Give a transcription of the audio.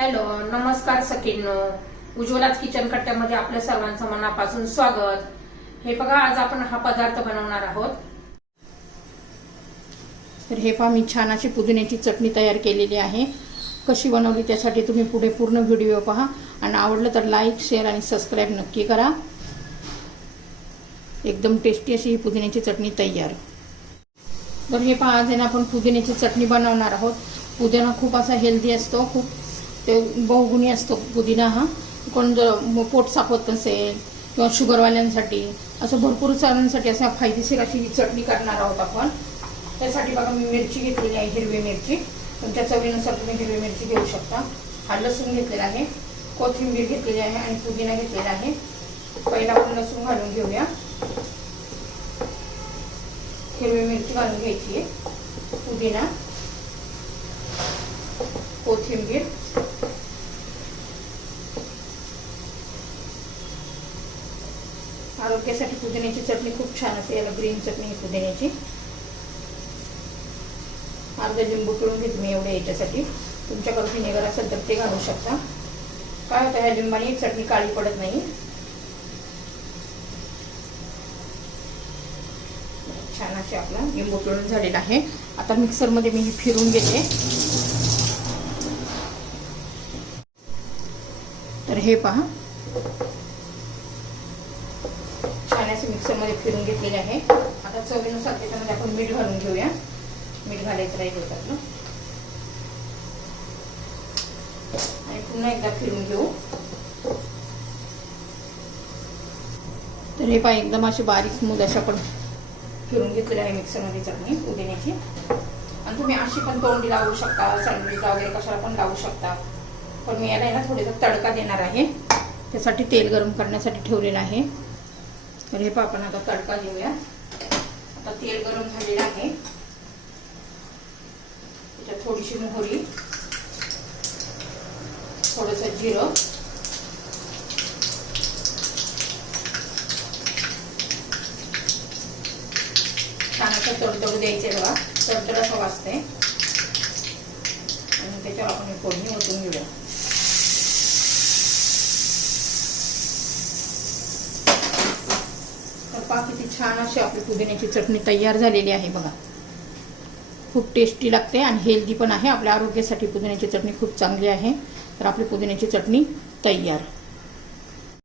Hello, नमस्कार सखींनो. उज्ज्वलाच kitchen कट्ट्यामध्ये आपल्या सर्वांचं मनापासून स्वागत. हे बघा, आज आपण हा पदार्थ बनवणार आहोत. तर हे पहा, मी छान अशी पुदिन्याची चटणी तयार केलेली आहे. कशी बनवली त्यासाठी तुम्ही पुढे पूर्ण व्हिडिओ पहा आणि आवडलं तर लाईक, शेअर आणि सबस्क्राईब नक्की करा. एकदम टेस्टी अशी ही पुदिन्याची चटणी तयार. तर हे पहा, आज आपण पुदिन्याची चटणी बनवणार आहोत. पुदिना खूप असा हेल्दी असतो, खूप ते बहुगुणी असतो पुदिना हा. कोण जर पोट सापत नसेल किंवा शुगरवाल्यांसाठी असं भरपूर सणांसाठी असं फायदेशीर अशी ही चटणी करणार आहोत आपण. त्यासाठी बघा, मी मिरची घेतलेली आहे, हिरवी मिरची. तुमच्या चवीनुसार तुम्ही हिरवी मिरची घेऊ शकता. हा लसूण घेतलेला आहे, कोथिंबीर घेतलेली आहे आणि पुदिना घेतलेला आहे. पहिला आपण लसूण घालून घेऊया. हिरवी मिरची घालून घ्यायची आहे, पुदिना, कोथिंबीर, आरोग्यासाठी पुदिन्याची चटणी खूप छान असते. याला ग्रीन चटणी आहे पुदिन्याची. अर्धा लिंबू पिळून घेते मी एवढे याच्यासाठी. तुमच्याकडे व्हिनेगर असेल तर ते घालू शकता. काय होतं, ह्या लिंबाने चटणी काळी पडत नाही. छान असे आपला लिंबू पिळून झालेला आहे. आता मिक्सरमध्ये मी फिरून घेते. तर हे पहा, छान असे मिक्सरमध्ये फिरून घेतलेले आहे. आता चवीनुसार त्याच्यामध्ये आपण मीठ घालून घेऊया. मीठ घालायचं राहील होतात ना. आणि पुन्हा एकदा फिरून घेऊ. तर हे पहा, एकदम अशी बारीक स्मूथ अशा पण फिरून घेतलेली आहे मिक्सरमध्ये चटणी पुदिन्याची. आणि तुम्ही अशी पण तोंडी लावू शकता, सँडविचला वगैरे कशाला पण लावू शकता. पण मी याला ना थोडासा तडका देणार आहे. त्यासाठी तेल गरम करण्यासाठी ठेवलेलं आहे. तर हे पहा, आपण आता तडका देऊया. आता तेल गरम झालेलं आहे. त्याच्यात थोडीशी मोहरी, थोडंसं जिरं, छान असं तडतडू द्यायचे बघा. तडतड असं वाजते. आणि त्याच्यावर आपण फोडणी ओतून घेऊया. तर पहा, किती छान अशी आपली पुदिन्याची चटणी तयार झालेली आहे बघा. खूप टेस्टी लागते आणि हेल्दी पण आहे. आपल्या आरोग्यासाठी पुदिन्याची चटणी खूप चांगली आहे. तर आपली पुदिन्याची चटणी तयार.